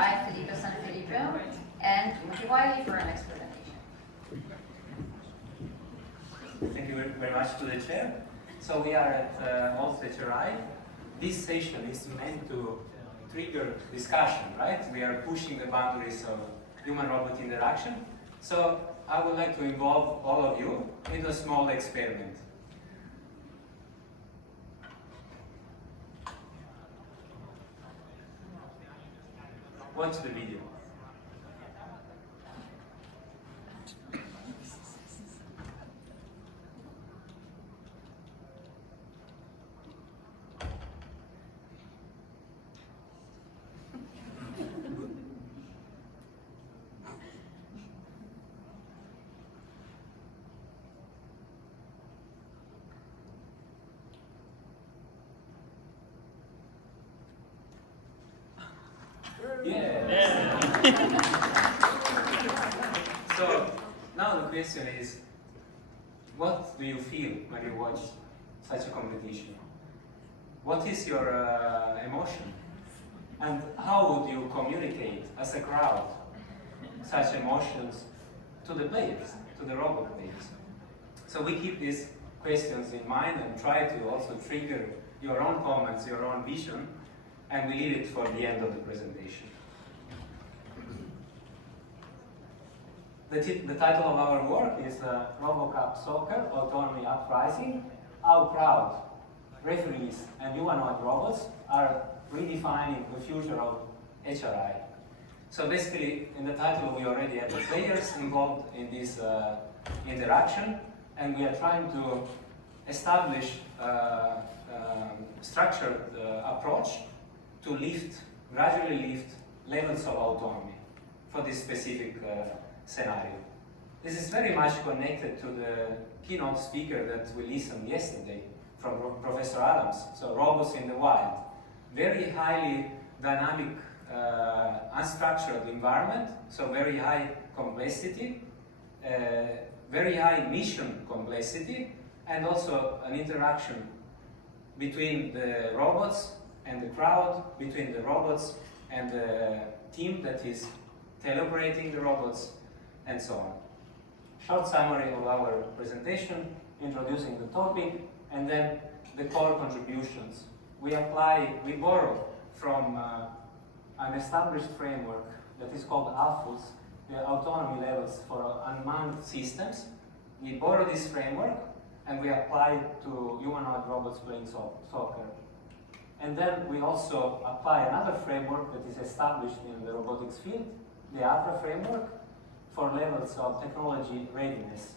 invite Filippo Sanfilippo and Timothy Wiley for our next presentation. Thank you very much to the chair. So we are at HRI. This session is meant to trigger discussion, right? We are pushing the boundaries of human-robot interaction. So I would like to involve all of you in a small experiment. Watch the video. Yeah. So now the question is, what do you feel when you watch such a competition? What is your emotion? And how would you communicate as a crowd such emotions to the players, to the robot players? So we keep these questions in mind and try to also trigger your own comments, your own vision, and we leave it for the end of the presentation. The title of our work is RoboCup Soccer, Autonomy Uprising, how proud referees and humanoid robots are redefining the future of HRI. So basically, in the title we already have the players involved in this interaction, and we are trying to establish a structured approach to gradually lift levels of autonomy for this specific scenario. This is very much connected to the keynote speaker that we listened yesterday from Professor Adams, so robots in the wild. Very highly dynamic, unstructured environment, so very high complexity, very high mission complexity, and also an interaction between the robots and the crowd, between the robots and the team that is teleoperating the robots, and so on. Short summary of our presentation, introducing the topic, and then the core contributions. We borrow from an established framework that is called ALFUS, the autonomy levels for unmanned systems. We borrow this framework and we apply it to humanoid robots playing soccer. And then we also apply another framework that is established in the robotics field, the ATRA framework, for levels of technology readiness.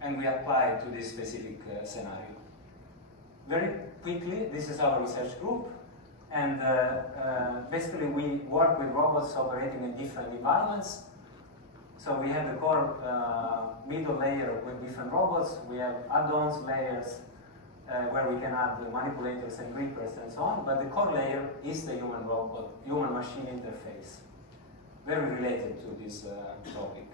And we apply it to this specific scenario. Very quickly, this is our research group, and basically we work with robots operating in different environments. So we have the core middle layer with different robots, we have add-ons layers where we can add the manipulators and grippers and so on, but the core layer is the human-machine interface, very related to this topic.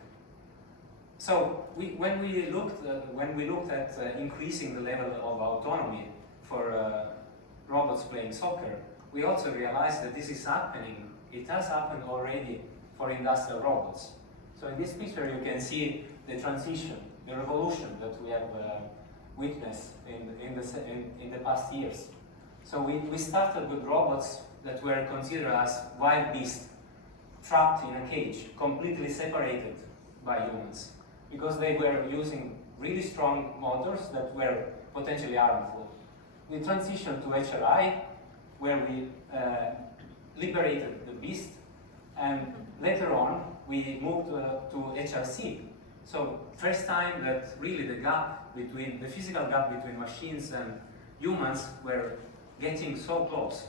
So when we looked at increasing the level of autonomy for robots playing soccer, we also realized that this is happening. It has happened already for industrial robots. So in this picture you can see the transition, the revolution that we have witnessed in the past years. So we started with robots that were considered as wild beasts, trapped in a cage, completely separated by humans, because they were using really strong motors that were potentially harmful. We transitioned to HRI, where we liberated the beast, and later on we moved to HRC. So first time that really the physical gap between machines and humans were getting so close.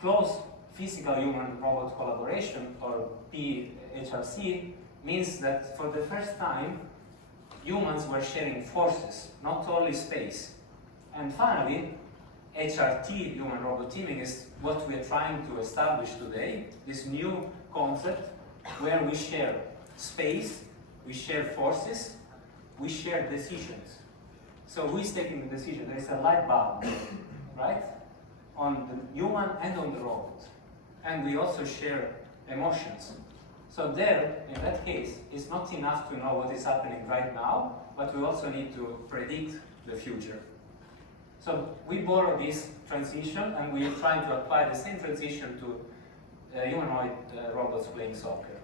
Close physical human-robot collaboration, or PHRC, means that for the first time humans were sharing forces, not only space. And finally, HRT, human-robot teaming, is what we are trying to establish today, this new concept where we share space, we share forces, we share decisions. So who is taking the decision? There is a light bulb, right? On the human and on the robot. And we also share emotions. So there, in that case, it's not enough to know what is happening right now, but we also need to predict the future. So we borrow this transition and we are trying to apply the same transition to humanoid robots playing soccer.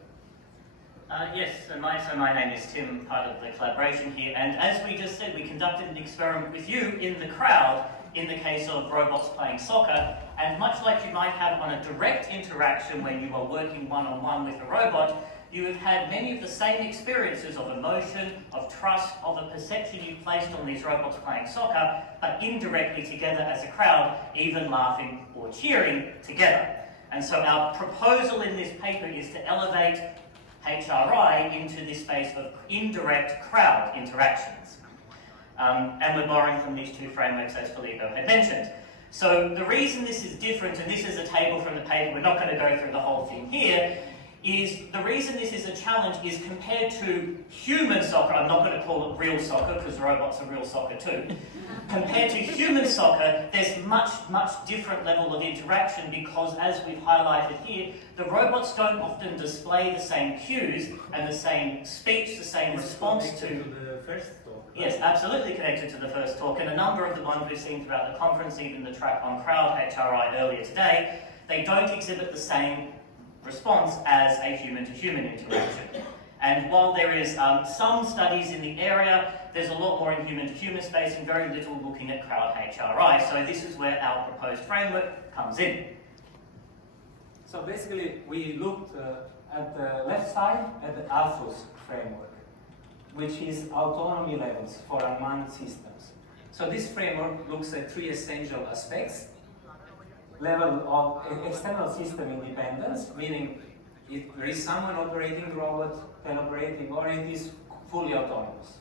Yes, so my name is Tim, part of the collaboration here, and as we just said, we conducted an experiment with you in the crowd in the case of robots playing soccer, and much like you might have on a direct interaction when you are working one-on-one with a robot, you have had many of the same experiences of emotion, of trust, of a perception you placed on these robots playing soccer, but indirectly together as a crowd, even laughing or cheering together. And so our proposal in this paper is to elevate HRI into this space of indirect crowd interactions. And we're borrowing from these two frameworks as Filippo had mentioned. So the reason this is different, and this is a table from the paper, we're not going to go through the whole thing here, is the reason this is a challenge is compared to human soccer, I'm not going to call it real soccer because robots are real soccer too. Compared to human soccer, there's much different level of interaction because, as we've highlighted here, the robots don't often display the same cues and the same speech, the same response to the first talk. Right? Yes, absolutely connected to the first talk, and a number of the ones we've seen throughout the conference, even the track on crowd HRI earlier today, they don't exhibit the same response as a human-to-human interaction. And while there is some studies in the area, there's a lot more in human-to-human space and very little looking at crowd HRI. So this is where our proposed framework comes in. So basically, we looked at the left side at the Alphos framework, which is autonomy levels for unmanned systems. So this framework looks at three essential aspects. Level of external system independence, meaning there is someone operating the robot, teleoperating, or it is fully autonomous.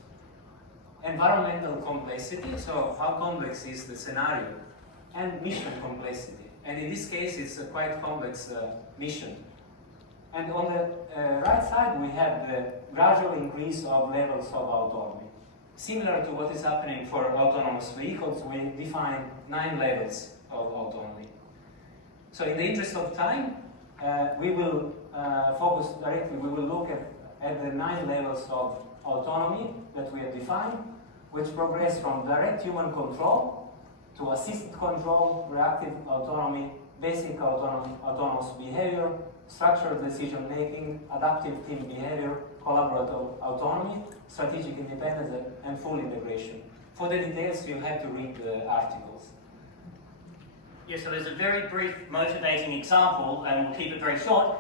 Environmental complexity, so how complex is the scenario, and mission complexity. And in this case, it's a quite complex mission. And on the right side, we have the gradual increase of levels of autonomy. Similar to what is happening for autonomous vehicles, we define 9 levels of autonomy. So in the interest of time, we will focus directly, we will look at the 9 levels of autonomy that we have defined, which progress from direct human control to assisted control, reactive autonomy, basic autonomous behavior, structured decision making, adaptive team behavior, collaborative autonomy, strategic independence, and full integration. For the details, you have to read the articles. Yeah, so there's a very brief motivating example, and we'll keep it very short.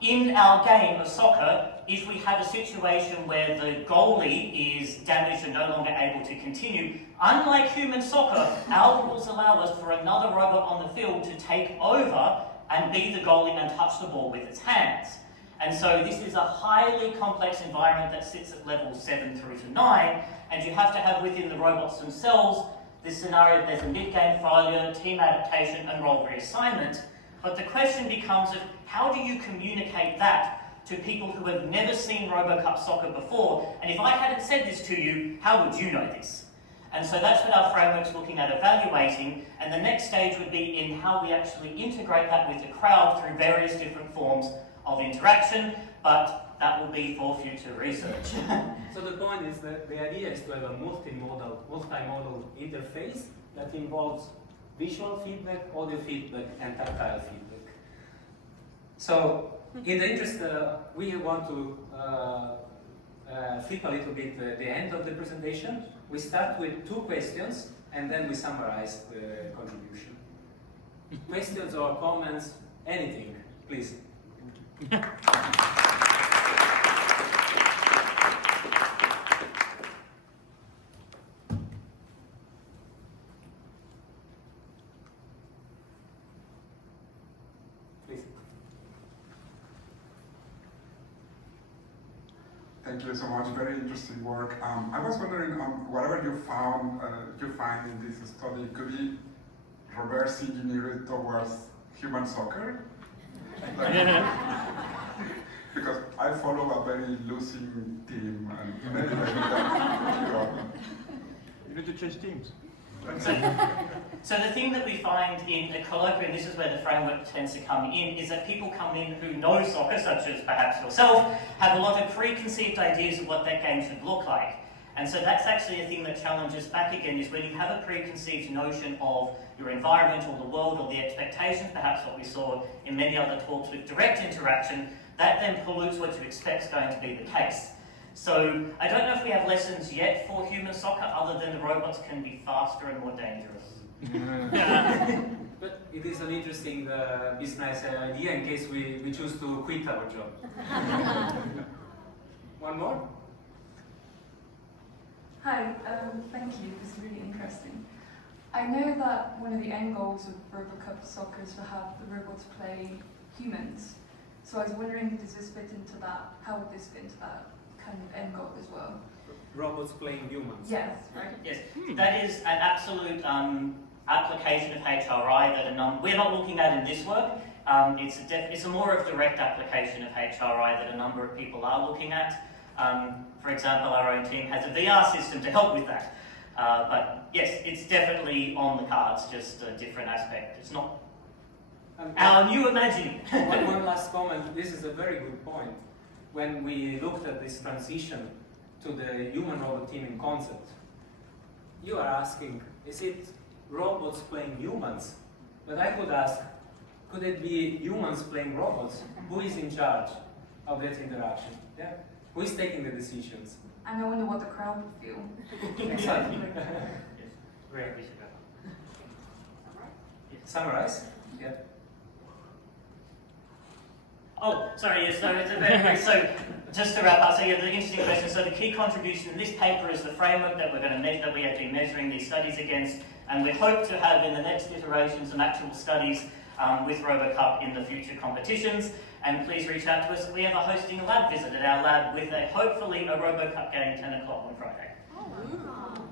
In our game of soccer, if we have a situation where the goalie is damaged and no longer able to continue, unlike human soccer, our rules allow us for another robot on the field to take over and be the goalie and touch the ball with its hands. And so this is a highly complex environment that sits at levels 7 through to 9, and you have to have within the robots themselves this scenario, there's a mid-game failure, team adaptation, and role reassignment. But the question becomes of how do you communicate that to people who have never seen RoboCup soccer before? And if I hadn't said this to you, how would you know this? And so that's what our framework's looking at evaluating. And the next stage would be in how we actually integrate that with the crowd through various different forms of interaction. But that will be for future research. So the point is that the idea is to have a multimodal interface that involves visual feedback, audio feedback, and tactile feedback. So in the interest, we want to flip a little bit the end of the presentation. We start with 2 questions, and then we summarize the contribution. Questions or comments, anything, please. Thank you so much. Very interesting work. I was wondering, whatever you find in this study could be reverse engineered towards human soccer. Because I follow a very losing team, and maybe that. You need to change teams. So the thing that we find in a colloquium, this is where the framework tends to come in, is that people come in who know soccer, such as perhaps yourself, have a lot of preconceived ideas of what that game should look like. And so that's actually a thing that challenges back again, is when you have a preconceived notion of your environment or the world or the expectations, perhaps what we saw in many other talks with direct interaction, that then pollutes what you expect is going to be the case. So I don't know if we have lessons yet for human soccer other than the robots can be faster and more dangerous. But it is an interesting business idea in case we choose to quit our job. One more? Hi, thank you. This is really interesting. I know that one of the end goals of RoboCup soccer is to have the robots play humans. So I was wondering, does this fit into that? How would this fit into that kind of end goal as well? Robots playing humans. Yes, right? Yes, that is an absolute application of HRI that we're not looking at in this work. It's a more of direct application of HRI that a number of people are looking at. For example, our own team has a VR system to help with that. But yes, it's definitely on the cards, just a different aspect. It's not our new imagining. One last comment. This is a very good point. When we looked at this transition to the human-robot teaming concept, you are asking, is it robots playing humans? But I could ask, could it be humans playing robots? Who is in charge of that interaction? Yeah? Who is taking the decisions? And I wonder what the crowd would feel. Exactly. Yes. Great, we should go. Summarize? Yeah. Oh, sorry, yes, so it's a very, so just to wrap up, so yeah, the interesting question, so the key contribution in this paper is the framework that we're going to measure, that we have been measuring these studies against, and we hope to have in the next iteration some actual studies with RoboCup in the future competitions, and please reach out to us. We are hosting a lab visit at our lab with hopefully a RoboCup game 10 o'clock on Friday. Oh, wow.